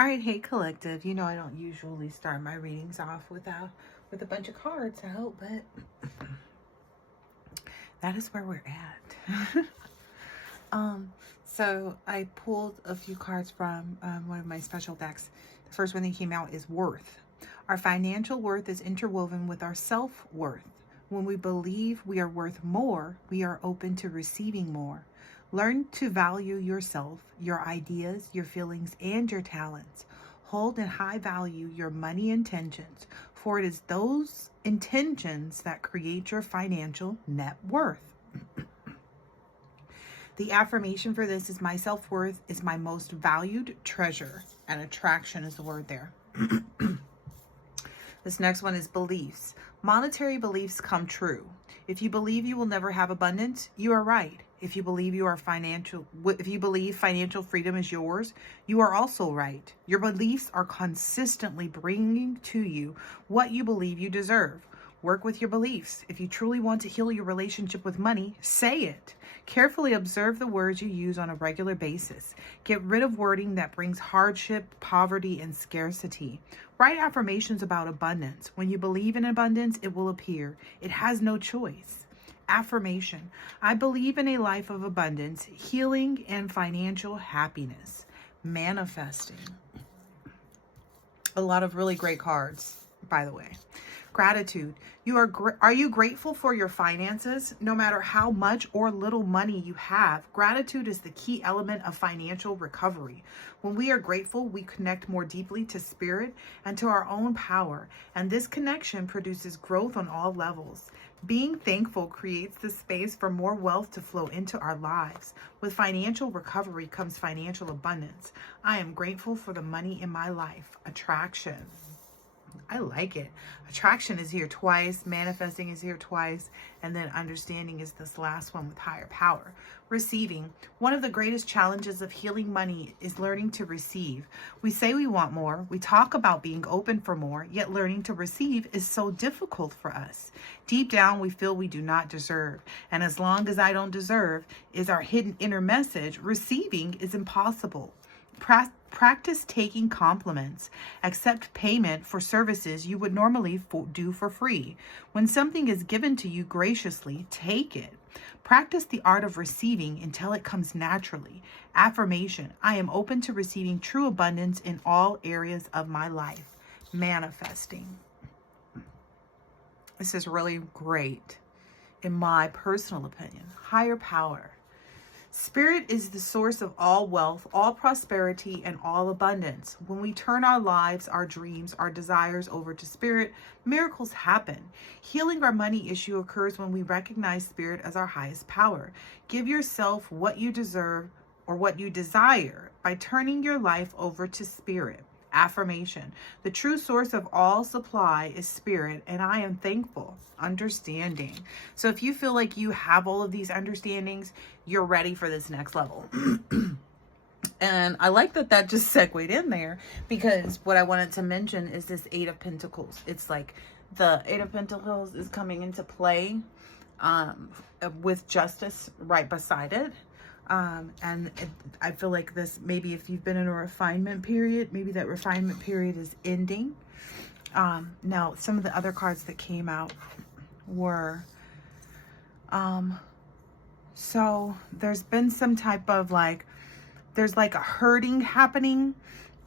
All right, hey collective. You know I don't usually start my readings off with a bunch of cards out, but that is where we're at. um, so I pulled a few cards from one of my special decks. The first one that came out is worth. Our financial worth is interwoven with our self-worth. When we believe we are worth more, we are open to receiving more. Learn to value yourself, your ideas, your feelings, and your talents. Hold in high value your money intentions, for it is those intentions that create your financial net worth. The affirmation for this is my self-worth is my most valued treasure, and attraction is the word there. This next one is beliefs. Monetary beliefs come true. If you believe you will never have abundance, you are right. If you believe financial freedom is yours, you are also right. Your beliefs are consistently bringing to you what you believe you deserve. Work with your beliefs. If you truly want to heal your relationship with money, say it. Carefully observe the words you use on a regular basis. Get rid of wording that brings hardship, poverty, and scarcity. Write affirmations about abundance. When you believe in abundance, it will appear. It has no choice. Affirmation. I believe in a life of abundance, healing, and financial happiness. Manifesting. A lot of really great cards, by the way. Gratitude. Are you grateful for your finances? No matter how much or little money you have, gratitude is the key element of financial recovery. When we are grateful, we connect more deeply to spirit and to our own power, and this connection produces growth on all levels. Being thankful creates the space for more wealth to flow into our lives. With financial recovery comes financial abundance. I am grateful for the money in my life. Attraction. I like it. Attraction is here twice, manifesting is here twice, and then understanding is this last one with higher power. Receiving. One of the greatest challenges of healing money is learning to receive. We say we want more, we talk about being open for more, yet learning to receive is so difficult for us. Deep down, we feel we do not deserve. And as long as I don't deserve is our hidden inner message, receiving is impossible. Practice taking compliments. Accept payment for services you would normally do for free. When something is given to you graciously, take it. Practice the art of receiving until it comes naturally. Affirmation. I am open to receiving true abundance in all areas of my life. Manifesting. This is really great, in my personal opinion. Higher power. Spirit is the source of all wealth, all prosperity, and all abundance. When we turn our lives, our dreams, our desires over to spirit, miracles happen. Healing our money issue occurs when we recognize spirit as our highest power. Give yourself what you deserve or what you desire by turning your life over to spirit. Affirmation. The true source of all supply is spirit, and I am thankful. Understanding. So if you feel like you have all of these understandings, you're ready for this next level. And I like that just segued in there, because what I wanted to mention is this Eight of Pentacles. It's like the Eight of Pentacles is coming into play with Justice right beside it. I feel like this, maybe if you've been in a refinement period, maybe that refinement period is ending. Now, some of the other cards that came out were, so there's been some type of there's like a hurting happening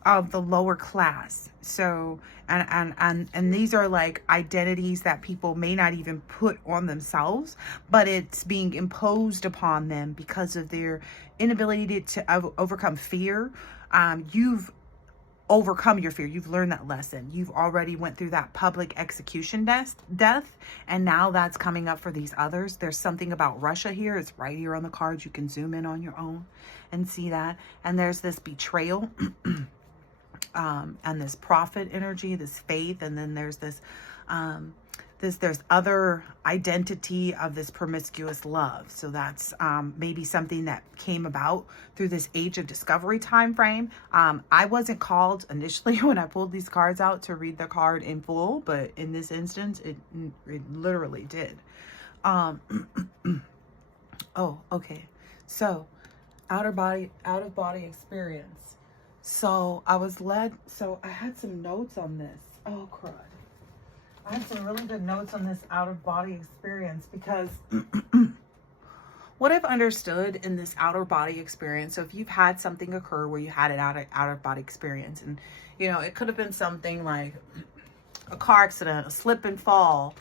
of the lower class. So, and these are like identities that people may not even put on themselves, but it's being imposed upon them because of their inability to overcome fear. You've overcome your fear. You've learned that lesson. You've already went through that public execution death, and now that's coming up for these others. There's something about Russia here. It's right here on the cards. You can zoom in on your own and see that. And there's this betrayal and this prophet energy, this faith, and then there's this there's other identity of this promiscuous love. So that's maybe something that came about through this age of discovery time frame. I wasn't called initially when I pulled these cards out to read the card in full, but in this instance, it literally did. Oh, okay. So out of body experience. So I was led, so I had some notes on this. Oh, crud. I had some really good notes on this out-of-body experience because what I've understood in this out-of-body experience, so if you've had something occur where you had an out-of-body experience, and, you know, it could have been something like a car accident, a slip and fall,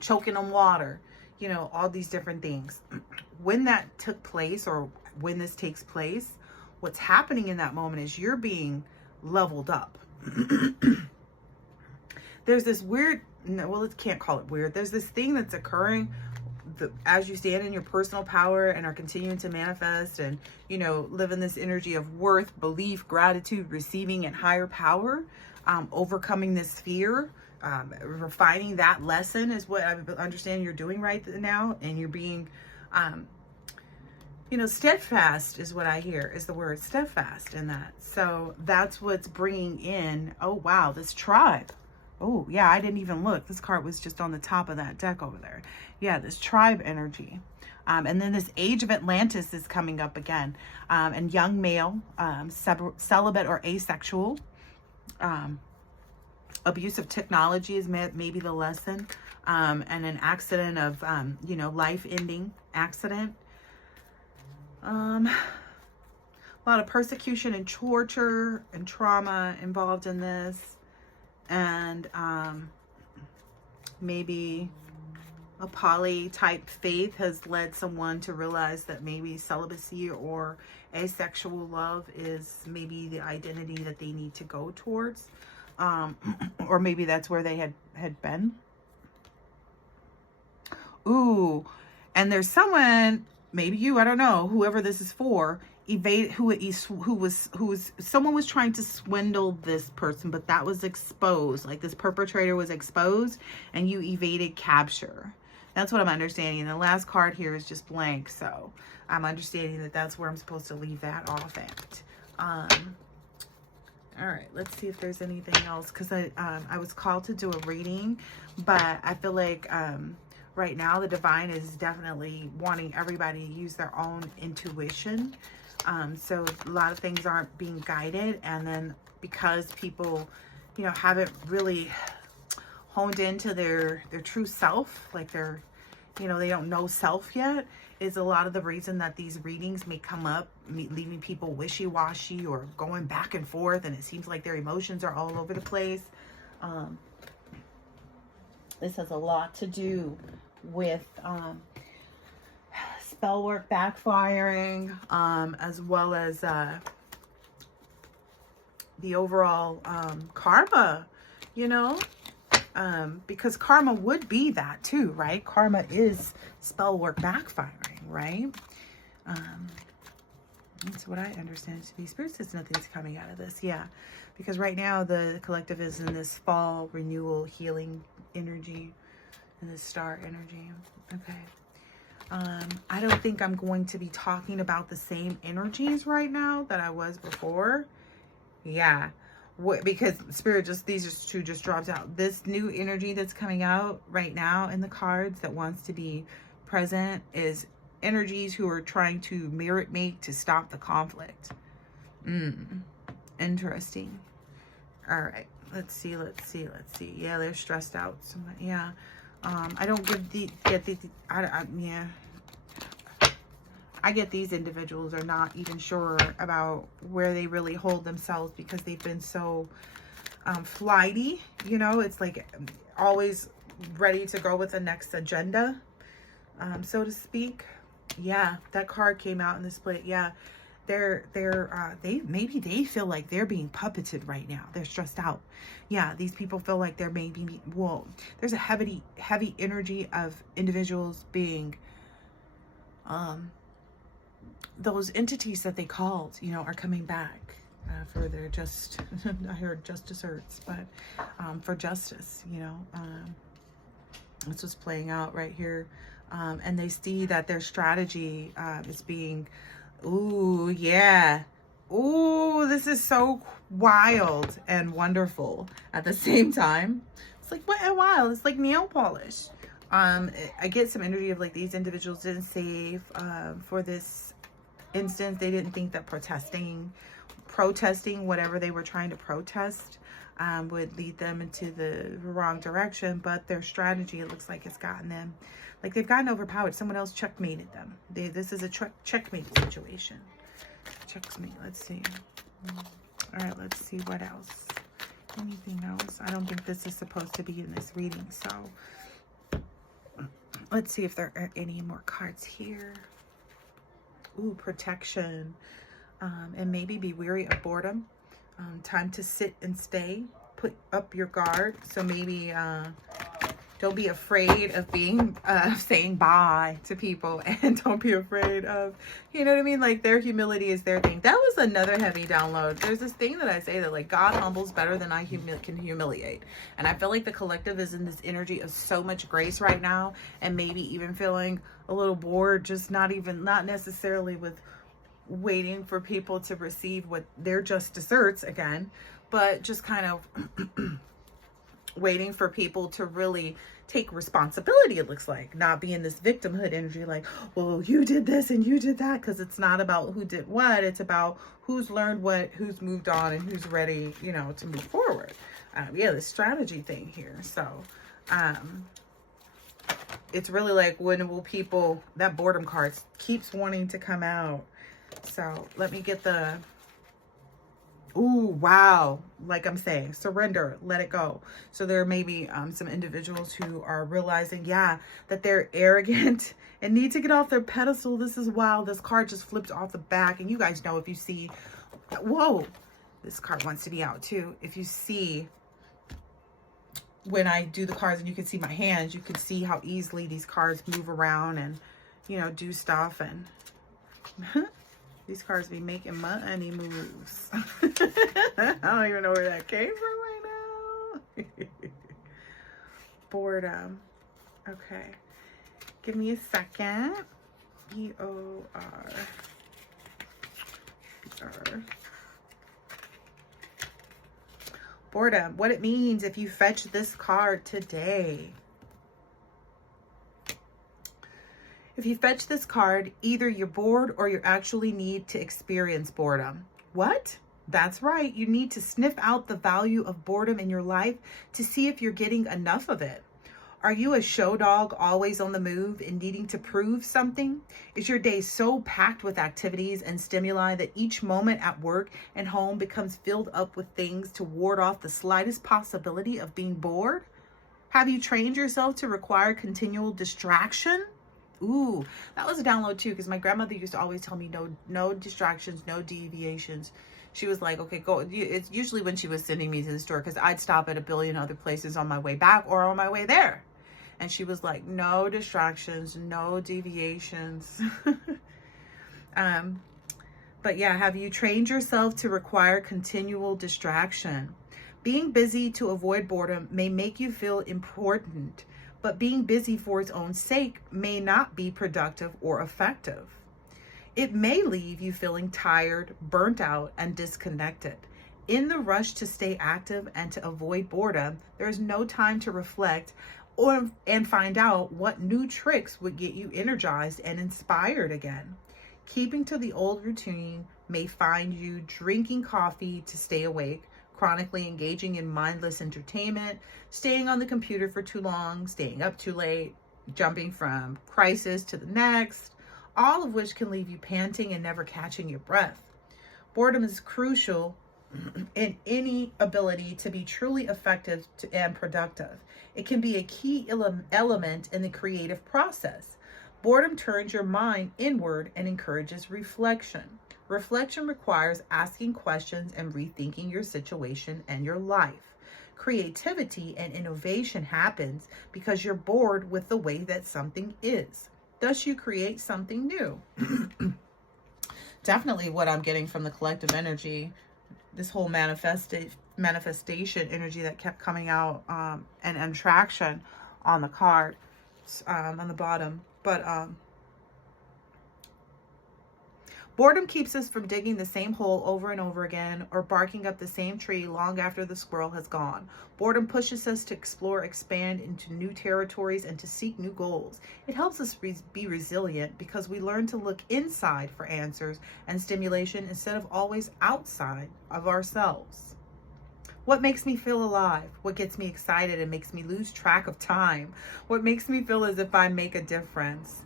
choking on water, you know, all these different things. When that took place, or when this takes place, what's happening in that moment is you're being leveled up. There's this weird, no, well, it can't call it weird. There's this thing that's occurring as you stand in your personal power and are continuing to manifest and, you know, live in this energy of worth, belief, gratitude, receiving, and higher power, overcoming this fear, refining that lesson is what I understand you're doing right now. And you're being, you know, steadfast is what I hear is the word steadfast in that. So that's what's bringing in, oh, wow, this tribe. Oh, yeah, I didn't even look. This card was just on the top of that deck over there. Yeah, this tribe energy. And then this Age of Atlantis is coming up again. And young male, celibate or asexual. Abuse of technology is maybe the lesson. And an accident of, you know, life-ending accident. A lot of persecution and torture and trauma involved in this. And maybe a poly type faith has led someone to realize that maybe celibacy or asexual love is maybe the identity that they need to go towards. Or maybe that's where they had been. Ooh, and there's someone, maybe you, I don't know, whoever this is for, someone was trying to swindle this person, but that was exposed. Like this perpetrator was exposed and you evaded capture. That's what I'm understanding. And the last card here is just blank. So I'm understanding that that's where I'm supposed to leave that off at. All right, let's see if there's anything else. Cause I was called to do a reading, but I feel like, right now the divine is definitely wanting everybody to use their own intuition. So a lot of things aren't being guided. And then because people, you know, haven't really honed into their true self, like they're, you know, they don't know self yet, is a lot of the reason that these readings may come up, leaving people wishy-washy or going back and forth. And it seems like their emotions are all over the place. This has a lot to do with, spell work backfiring, as well as the overall karma, you know, because karma would be that too, right? Karma is spell work backfiring, right? That's what I understand to be. Spirit says nothing's coming out of this, yeah, because right now the collective is in this fall renewal healing energy and this star energy. Okay. I don't think I'm going to be talking about the same energies right now that I was before. Yeah. Because Spirit these two just dropped out. This new energy that's coming out right now in the cards that wants to be present is energies who are trying to merit make to stop the conflict. Interesting. All right. Let's see. Yeah, they're stressed out. Yeah. I don't I get these individuals are not even sure about where they really hold themselves because they've been so flighty, you know, it's like always ready to go with the next agenda, so to speak. Yeah, that card came out in this plate. Yeah, maybe they feel like they're being puppeted right now. They're stressed out. Yeah, these people feel like they're maybe, well, there's a heavy energy of individuals being, those entities that they called, you know, are coming back for their I heard justice hurts, but for justice, you know, this was playing out right here. And they see that their strategy is being, ooh, yeah. Ooh, this is so wild and wonderful at the same time. It's like, what? Wild. It's like nail polish. I get some energy of like these individuals didn't save for this instance. They didn't think that protesting protesting whatever they were trying to protest would lead them into the wrong direction. But their strategy, it looks like it's gotten them, like they've gotten overpowered. Someone else checkmated them. This is a checkmate situation. Checkmate. Let's see. All right, let's see what else. Anything else? I don't think this is supposed to be in this reading, so let's see if there are any more cards here. Ooh, protection. And maybe be weary of boredom. Time to sit and stay. Put up your guard. So maybe don't be afraid of being saying bye to people, and don't be afraid of, you know what I mean? Like, their humility is their thing. That was another heavy download. There's this thing that I say that, like, God humbles better than I can humiliate. And I feel like the collective is in this energy of so much grace right now, and maybe even feeling a little bored, just not necessarily with waiting for people to receive what they're just desserts again, but just kind of waiting for people to really take responsibility. It looks like not being this victimhood energy, like, well, you did this and you did that, because it's not about who did what. It's about who's learned what, who's moved on, and who's ready, you know, to move forward. Yeah, the strategy thing here. So it's really like, when will people, that boredom card keeps wanting to come out. So let me get the, ooh, wow. Like I'm saying, surrender, let it go. So there may be some individuals who are realizing, yeah, that they're arrogant and need to get off their pedestal. This is wild. This card just flipped off the back. And you guys know, if you see, whoa, this card wants to be out too. If you see, when I do the cards and you can see my hands, you can see how easily these cards move around and, you know, do stuff. And these cards be making money moves. I don't even know where that came from right now. Boredom. Okay. Give me a second. B-O-R. Boredom. What it means if you fetch this card today. If you fetch this card, either you're bored or you actually need to experience boredom. What? That's right. You need to sniff out the value of boredom in your life to see if you're getting enough of it. Are you a show dog, always on the move and needing to prove something? Is your day so packed with activities and stimuli that each moment at work and home becomes filled up with things to ward off the slightest possibility of being bored? Have you trained yourself to require continual distraction? Ooh, that was a download too, because my grandmother used to always tell me no distractions, no deviations. She was like, okay, go. It's usually when she was sending me to the store, because I'd stop at a billion other places on my way back or on my way there. And she was like, no distractions, no deviations. But yeah, have you trained yourself to require continual distraction? Being busy to avoid boredom may make you feel important, but being busy for its own sake may not be productive or effective. It may leave you feeling tired, burnt out, and disconnected. In the rush to stay active and to avoid boredom, there is no time to reflect and find out what new tricks would get you energized and inspired again. Keeping to the old routine may find you drinking coffee to stay awake, chronically engaging in mindless entertainment, staying on the computer for too long, staying up too late, jumping from crisis to the next, all of which can leave you panting and never catching your breath. Boredom is crucial in any ability to be truly effective and productive. It can be a key element in the creative process. Boredom turns your mind inward and encourages reflection. Reflection requires asking questions and rethinking your situation and your life. Creativity and innovation happens because you're bored with the way that something is. Thus, you create something new. Definitely what I'm getting from the collective energy, this whole manifestation energy that kept coming out, and attraction on the card, on the bottom. But Boredom keeps us from digging the same hole over and over again or barking up the same tree long after the squirrel has gone. Boredom pushes us to explore, expand into new territories, and to seek new goals. It helps us be resilient because we learn to look inside for answers and stimulation instead of always outside of ourselves. What makes me feel alive? What gets me excited and makes me lose track of time? What makes me feel as if I make a difference?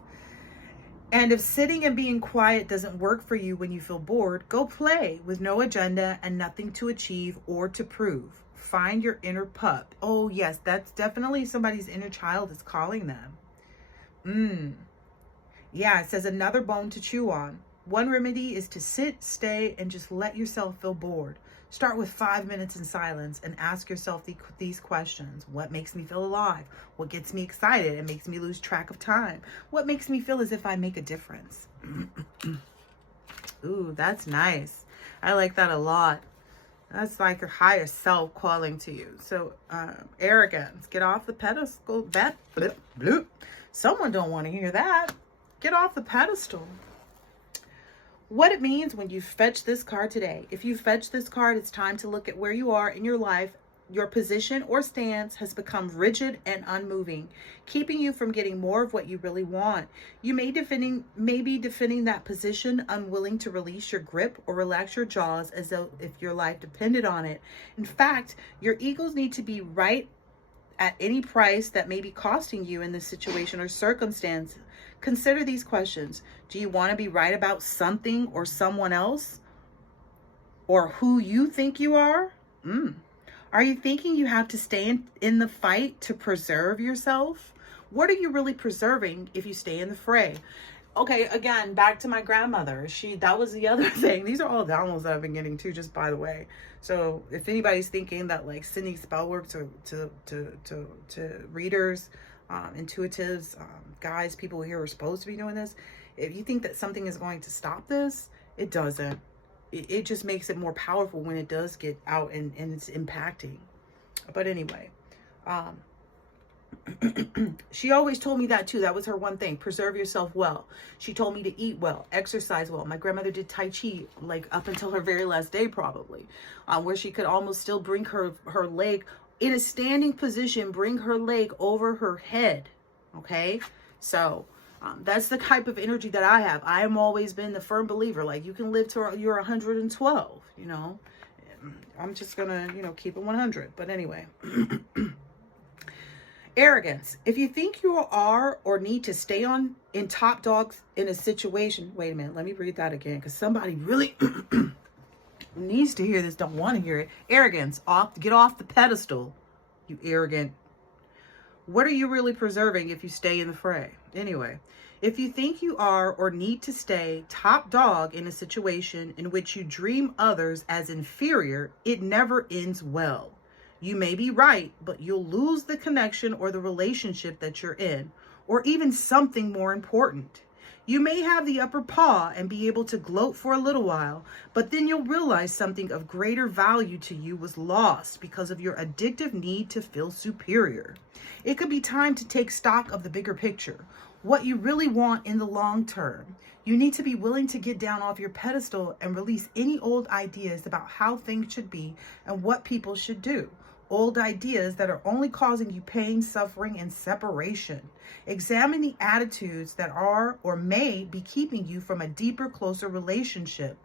And if sitting and being quiet doesn't work for you when you feel bored, go play with no agenda and nothing to achieve or to prove. Find your inner pup. Oh yes, that's definitely somebody's inner child is calling them. Yeah, it says another bone to chew on. One remedy is to sit, stay, and just let yourself feel bored. Start with 5 minutes in silence and ask yourself these questions. What makes me feel alive? What gets me excited and makes me lose track of time? What makes me feel as if I make a difference? Ooh, that's nice. I like that a lot. That's like your higher self calling to you. So, arrogance. Get off the pedestal. Someone don't want to hear that. Get off the pedestal. What it means when you fetch this card today. If you fetch this card, it's time to look at where you are in your life. Your position or stance has become rigid and unmoving, keeping you from getting more of what you really want. You may be defending that position, unwilling to release your grip or relax your jaws as though if your life depended on it. In fact, your egos need to be right at any price that may be costing you in this situation or circumstance. Consider these questions. Do you want to be right about something or someone else? Or who you think you are? Are you thinking you have to stay in the fight to preserve yourself? What are you really preserving if you stay in the fray? Okay, again, back to my grandmother. That was the other thing. These are all downloads that I've been getting too, just by the way. So if anybody's thinking that like sending spell work to readers, intuitives, guys, people here are supposed to be doing this. If you think that something is going to stop this, it doesn't. It just makes it more powerful when it does get out and it's impacting. But anyway, she always told me that too. That was her one thing. Preserve yourself well. She told me to eat well, exercise well. My grandmother did Tai Chi like up until her very last day probably, where she could almost still bring her leg in a standing position, bring her leg over her head. Okay, so that's the type of energy that I have. I am always been the firm believer, like you can live till you're 112, you know. I'm just gonna, keep it 100. But anyway, arrogance. If you think you are or need to stay in top dogs in a situation, wait a minute, let me read that again because somebody really needs to hear this, don't want to hear it. Arrogance. Get off the pedestal, you arrogant. What are you really preserving if you stay in the fray? Anyway, if you think you are or need to stay top dog in a situation in which you dream others as inferior, it never ends well. You may be right, but you'll lose the connection or the relationship that you're in, or even something more important. You may have the upper paw and be able to gloat for a little while, but then you'll realize something of greater value to you was lost because of your addictive need to feel superior. It could be time to take stock of the bigger picture, what you really want in the long term. You need to be willing to get down off your pedestal and release any old ideas about how things should be and what people should do. Old ideas that are only causing you pain, suffering, and separation. Examine the attitudes that are or may be keeping you from a deeper, closer relationship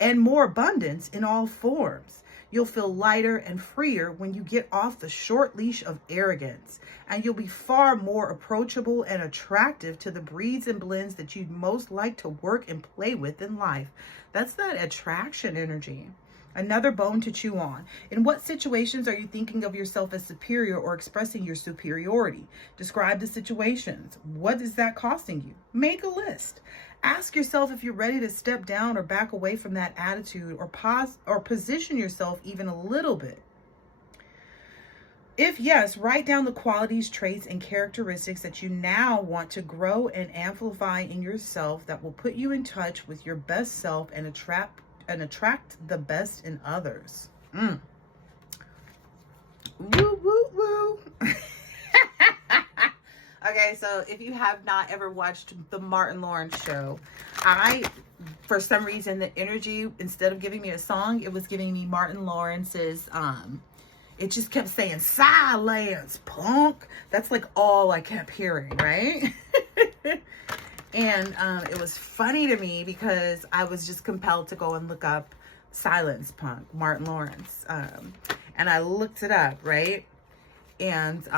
and more abundance in all forms. You'll feel lighter and freer when you get off the short leash of arrogance, and you'll be far more approachable and attractive to the breeds and blends that you'd most like to work and play with in life. That's that attraction energy. Another bone to chew on. In what situations are you thinking of yourself as superior or expressing your superiority? Describe the situations. What is that costing you? Make a list. Ask yourself if you're ready to step down or back away from that attitude or pause or position yourself even a little bit. If yes, write down the qualities, traits, and characteristics that you now want to grow and amplify in yourself that will put you in touch with your best self and attract the best in others. Woo, woo, woo. Okay, so if you have not ever watched the Martin Lawrence show, for some reason, the energy, instead of giving me a song, it was giving me Martin Lawrence's, it just kept saying, silence, punk. That's like all I kept hearing, right? And it was funny to me because I was just compelled to go and look up Silence, Punk, Martin Lawrence. And I looked it up, right? And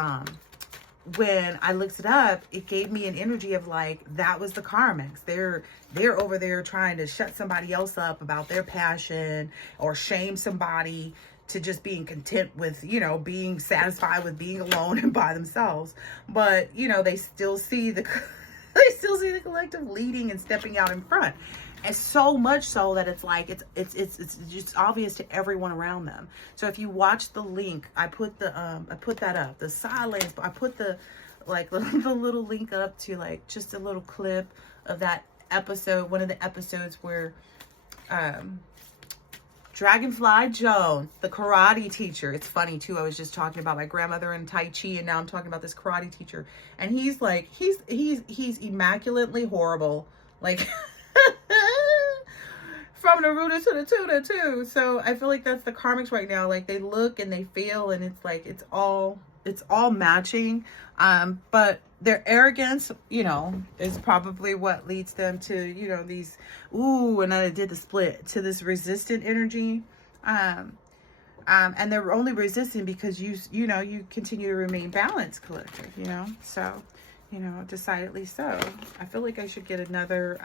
when I looked it up, it gave me an energy of like, that was the karmics. They're over there trying to shut somebody else up about their passion or shame somebody to just being content with, you know, being satisfied with being alone and by themselves. But, you know, they still see the collective leading and stepping out in front. And so much so that it's like, it's just obvious to everyone around them. So if you watch the link, I put that up, the silence, I put the little link up to like just a little clip of that episode, one of the episodes where, Dragonfly Joan, the karate teacher. It's funny too. I was just talking about my grandmother and Tai Chi, and now I'm talking about this karate teacher. And he's like, he's immaculately horrible. Like from Naruto to the Tuna too. So I feel like that's the karmics right now. Like they look and they feel, and it's like it's all matching. But their arrogance, you know, is probably what leads them to, you know, these, ooh, and I did the split to this resistant energy. And they're only resistant because you know, you continue to remain balanced, collective, you know? So, you know, decidedly so. I feel like I should get another,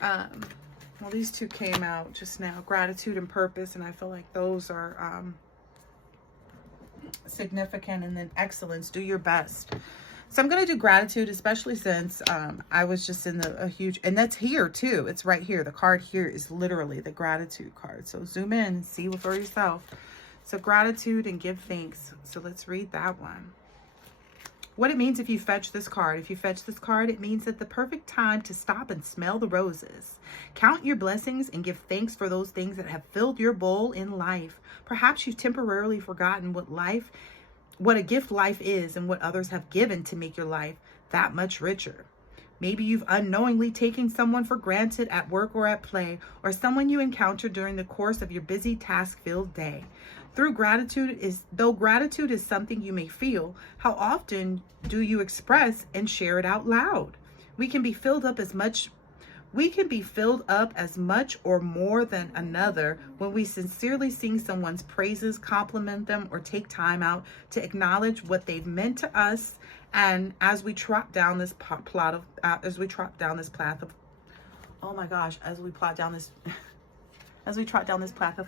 well, these two came out just now, gratitude and purpose. And I feel like those are, significant. And then excellence, do your best. So I'm going to do gratitude, especially since I was just in a huge, and that's here too. It's right here. The card here is literally the gratitude card. So zoom in and see for yourself. So gratitude and give thanks. So let's read that one. What it means if you fetch this card. If you fetch this card, it means that the perfect time to stop and smell the roses. Count your blessings and give thanks for those things that have filled your bowl in life. Perhaps you've temporarily forgotten what a gift life is and what others have given to make your life that much richer. Maybe you've unknowingly taken someone for granted at work or at play, or someone you encountered during the course of your busy task-filled day. Though gratitude is something you may feel, how often do you express and share it out loud? We can be filled up as much or more than another when we sincerely sing someone's praises, compliment them, or take time out to acknowledge what they've meant to us. And as we trot down this path of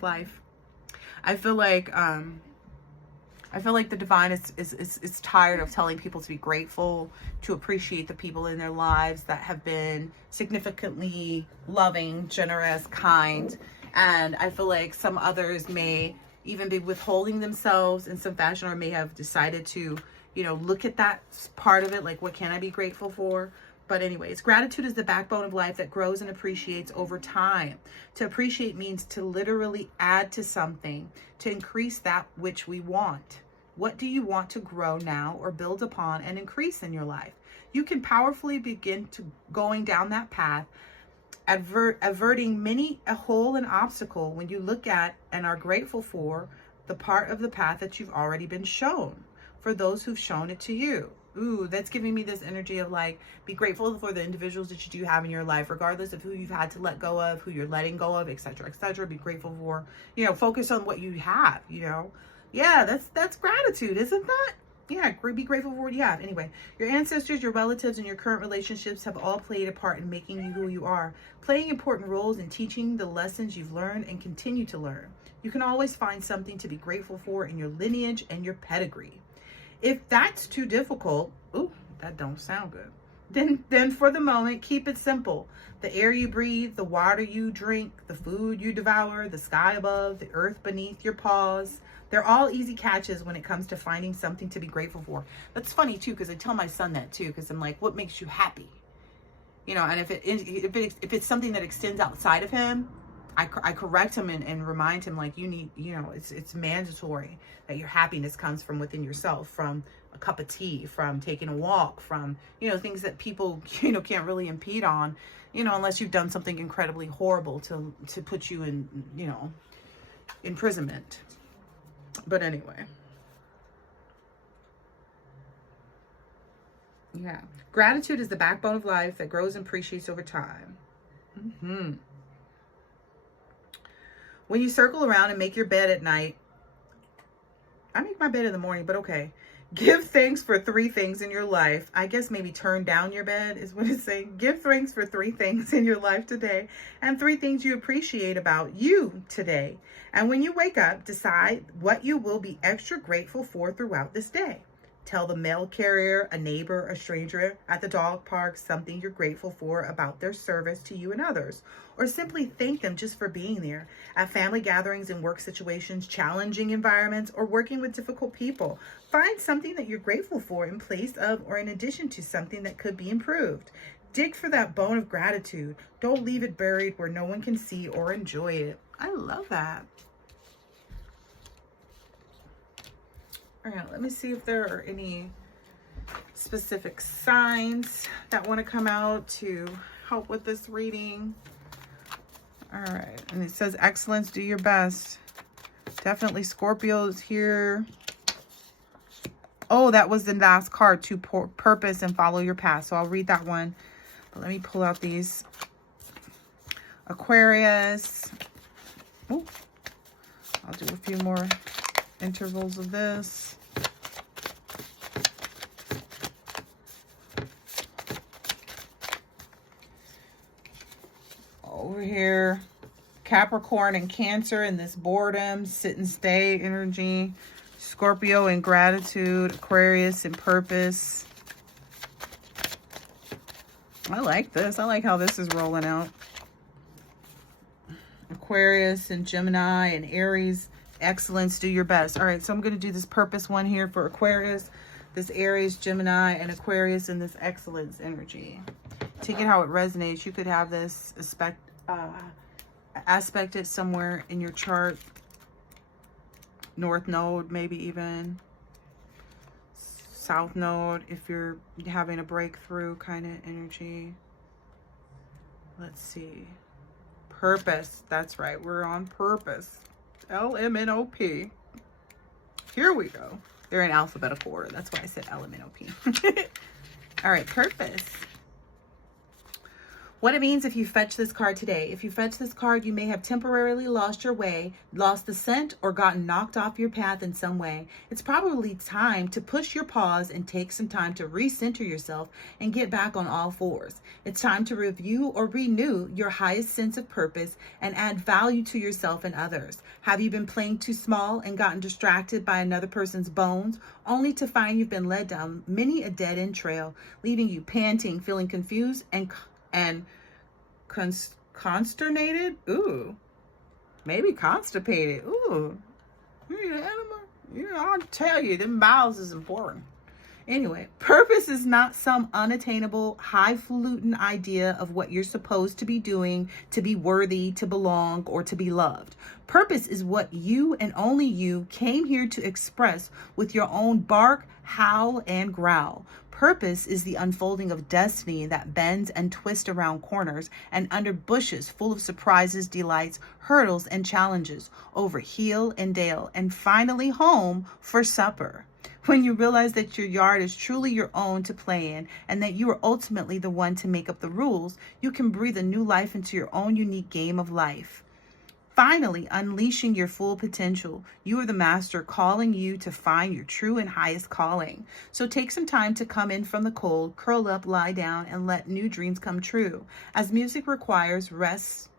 life, I feel like the divine is tired of telling people to be grateful, to appreciate the people in their lives that have been significantly loving, generous, kind. And I feel like some others may even be withholding themselves in some fashion, or may have decided to, you know, look at that part of it, like, what can I be grateful for? But anyways, gratitude is the backbone of life that grows and appreciates over time. To appreciate means to literally add to something, to increase that which we want. What do you want to grow now or build upon and increase in your life? You can powerfully begin to going down that path, averting many a hole and obstacle when you look at and are grateful for the part of the path that you've already been shown, for those who've shown it to you. Ooh, that's giving me this energy of like, be grateful for the individuals that you do have in your life, regardless of who you've had to let go of, who you're letting go of, etc., etc. Be grateful for, you know, focus on what you have, you know. Yeah, that's gratitude, isn't that? Yeah, be grateful for what you have. Anyway, your ancestors, your relatives, and your current relationships have all played a part in making you who you are, playing important roles in teaching the lessons you've learned and continue to learn. You can always find something to be grateful for in your lineage and your pedigree. If that's too difficult, ooh, that don't sound good. Then for the moment, keep it simple. The air you breathe, the water you drink, the food you devour, the sky above, the earth beneath your paws, they're all easy catches when it comes to finding something to be grateful for. That's funny too, because I tell my son that too, because I'm like, what makes you happy? You know, and if it's something that extends outside of him, I correct him and remind him, like, you need, it's mandatory that your happiness comes from within yourself, from a cup of tea, from taking a walk, from, things that people, can't really impede on, unless you've done something incredibly horrible to put you in, imprisonment. But anyway. Yeah. Gratitude is the backbone of life that grows and appreciates over time. When you circle around and make your bed at night, I make my bed in the morning, but okay. Give thanks for 3 things in your life. I guess maybe turn down your bed is what it's saying. Give thanks for 3 things in your life today and 3 things you appreciate about you today. And when you wake up, decide what you will be extra grateful for throughout this day. Tell the mail carrier, a neighbor, a stranger at the dog park something you're grateful for about their service to you and others. Or simply thank them just for being there. At family gatherings and work situations, challenging environments, or working with difficult people, find something that you're grateful for in place of or in addition to something that could be improved. Dig for that bone of gratitude. Don't leave it buried where no one can see or enjoy it. I love that. All right, let me see if there are any specific signs that want to come out to help with this reading. All right, and it says excellence, do your best. Definitely Scorpios here. Oh, that was the last card, to purpose and follow your path. So I'll read that one. But let me pull out these. Aquarius. Oh, I'll do a few more intervals of this. Over here, Capricorn and Cancer in this boredom, sit and stay energy. Scorpio in gratitude. Aquarius in purpose. I like this. I like how this is rolling out. Aquarius and Gemini and Aries. Excellence, do your best. All right, so I'm going to do this purpose one here for Aquarius, this Aries, Gemini, and Aquarius in this excellence energy. Take it how it resonates. You could have this aspected somewhere in your chart. North node, maybe even. South node, if you're having a breakthrough kind of energy. Let's see. Purpose. That's right. We're on purpose. LMNOP. Here we go. They're in alphabetical order. That's why I said LMNOP. All right, purpose. What it means if you fetch this card today. If you fetch this card, you may have temporarily lost your way, lost the scent, or gotten knocked off your path in some way. It's probably time to push your pause and take some time to recenter yourself and get back on all fours. It's time to review or renew your highest sense of purpose and add value to yourself and others. Have you been playing too small and gotten distracted by another person's bones, only to find you've been led down many a dead-end trail, leaving you panting, feeling confused and consternated? Ooh, maybe constipated. Ooh, I'll tell you, them bowels is important. Anyway, purpose is not some unattainable, highfalutin idea of what you're supposed to be doing to be worthy, to belong, or to be loved. Purpose is what you and only you came here to express with your own bark, howl, and growl. Purpose is the unfolding of destiny that bends and twists around corners and under bushes full of surprises, delights, hurdles, and challenges, over hill and dale, and finally home for supper. When you realize that your yard is truly your own to play in and that you are ultimately the one to make up the rules, you can breathe a new life into your own unique game of life. Finally, unleashing your full potential. You are the master calling you to find your true and highest calling. So take some time to come in from the cold, curl up, lie down, and let new dreams come true. As music requires rest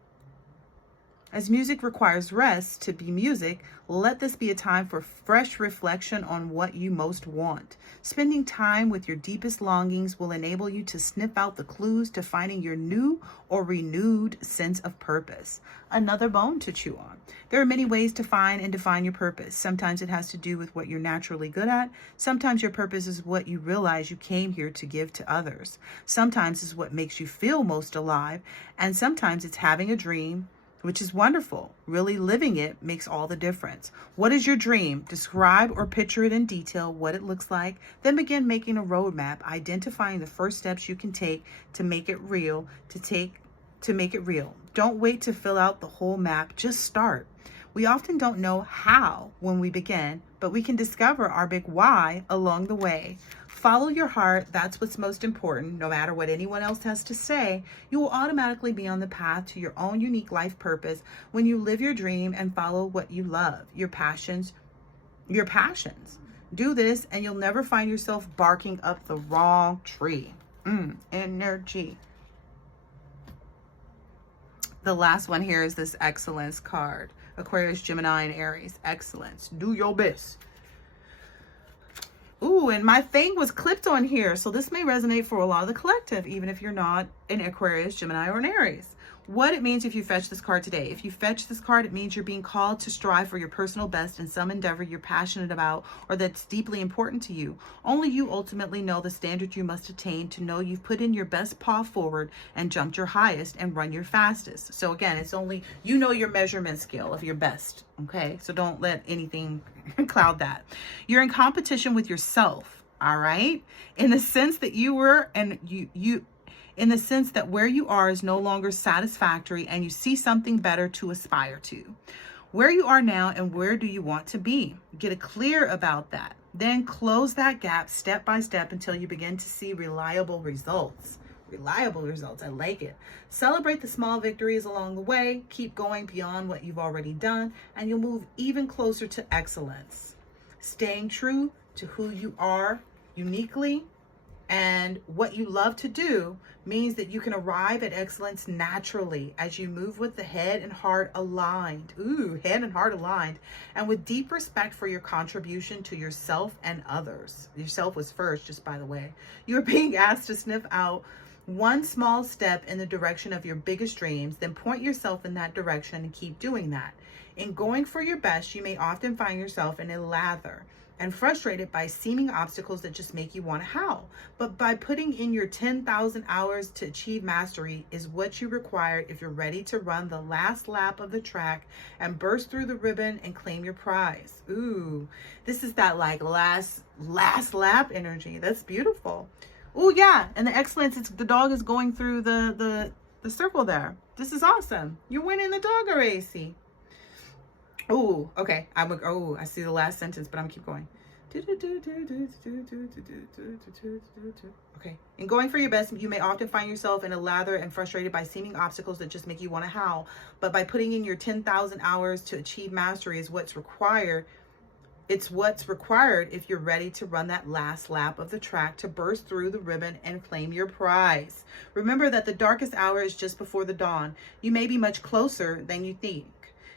to be music, let this be a time for fresh reflection on what you most want. Spending time with your deepest longings will enable you to sniff out the clues to finding your new or renewed sense of purpose. Another bone to chew on. There are many ways to find and define your purpose. Sometimes it has to do with what you're naturally good at. Sometimes your purpose is what you realize you came here to give to others. Sometimes it's what makes you feel most alive. And sometimes it's having a dream, which is wonderful. Really living it makes all the difference. What is your dream? Describe or picture it in detail, what it looks like. Then begin making a roadmap, identifying the first steps you can take to make it real, to make it real. Don't wait to fill out the whole map, just start. We often don't know how when we begin, but we can discover our big why along the way. Follow your heart. That's what's most important. No matter what anyone else has to say, you will automatically be on the path to your own unique life purpose when you live your dream and follow what you love, your passions. Do this and you'll never find yourself barking up the wrong tree. Energy. The last one here is this excellence card. Aquarius, Gemini, and Aries. Excellence. Do your best. Ooh, and my thing was clipped on here. So this may resonate for a lot of the collective, even if you're not an Aquarius, Gemini, or an Aries. What it means if you fetch this card today. If you fetch this card, it means you're being called to strive for your personal best in some endeavor you're passionate about or that's deeply important to you. Only you ultimately know the standard you must attain to know you've put in your best paw forward and jumped your highest and run your fastest. So again, it's only you know your measurement scale of your best. Okay, so don't let anything cloud that. You're in competition with yourself. All right, in the sense that in the sense that where you are is no longer satisfactory and you see something better to aspire to. Where you are now and where do you want to be? Get clear about that. Then close that gap step by step until you begin to see reliable results. Reliable results. I like it. Celebrate the small victories along the way. Keep going beyond what you've already done and you'll move even closer to excellence. Staying true to who you are uniquely and what you love to do means that you can arrive at excellence naturally as you move with the head and heart aligned. Ooh, head and heart aligned. And with deep respect for your contribution to yourself and others. Yourself was first, just by the way. You're being asked to sniff out one small step in the direction of your biggest dreams, then point yourself in that direction and keep doing that. In going for your best, you may often find yourself in a lather and frustrated by seeming obstacles that just make you want to howl. But by putting in your 10,000 hours to achieve mastery is what you require if you're ready to run the last lap of the track and burst through the ribbon and claim your prize. Ooh, this is that like last lap energy. That's beautiful. Oh yeah, and the excellence, it's the dog is going through the circle there. This is awesome. You're winning the dog race. Oh, okay. I see the last sentence, but I'm gonna keep going. Okay. In going for your best, you may often find yourself in a lather and frustrated by seeming obstacles that just make you want to howl. But by putting in your 10,000 hours to achieve mastery is what's required. It's what's required if you're ready to run that last lap of the track to burst through the ribbon and claim your prize. Remember that the darkest hour is just before the dawn. You may be much closer than you think.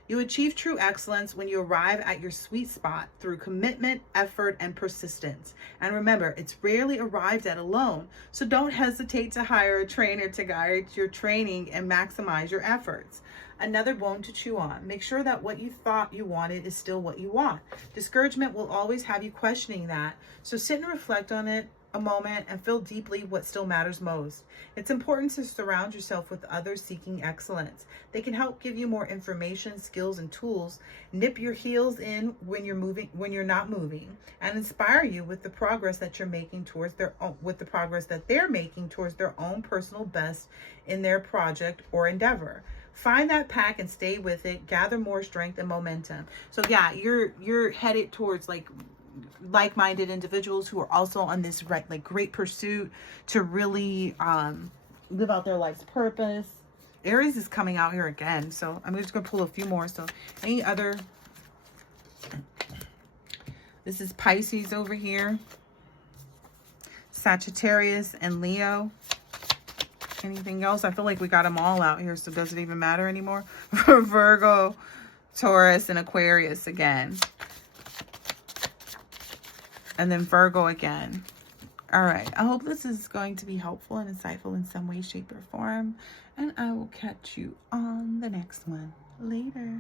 You achieve true excellence when you arrive at your sweet spot through commitment, effort, and persistence. And remember, it's rarely arrived at alone. So don't hesitate to hire a trainer to guide your training and maximize your efforts. Another bone to chew on. Make sure that what you thought you wanted is still what you want. Discouragement will always have you questioning that. So sit and reflect on it a moment and feel deeply what still matters most. It's important to surround yourself with others seeking excellence. They can help give you more information, skills, and tools, nip your heels in when you're not moving, and inspire you with the progress that you're making towards their own personal best in their project or endeavor. Find that pack and stay with it. Gather more strength and momentum. So yeah, you're headed towards like-minded individuals who are also on this great pursuit to really live out their life's purpose. Aries is coming out here again, so I'm just gonna pull a few more. So any other, this is Pisces over here, Sagittarius and Leo. Anything else? I feel like we got them all out here, so does it even matter anymore? Virgo, Taurus, and Aquarius again. And then Virgo again. All right. I hope this is going to be helpful and insightful in some way, shape, or form. And I will catch you on the next one. Later.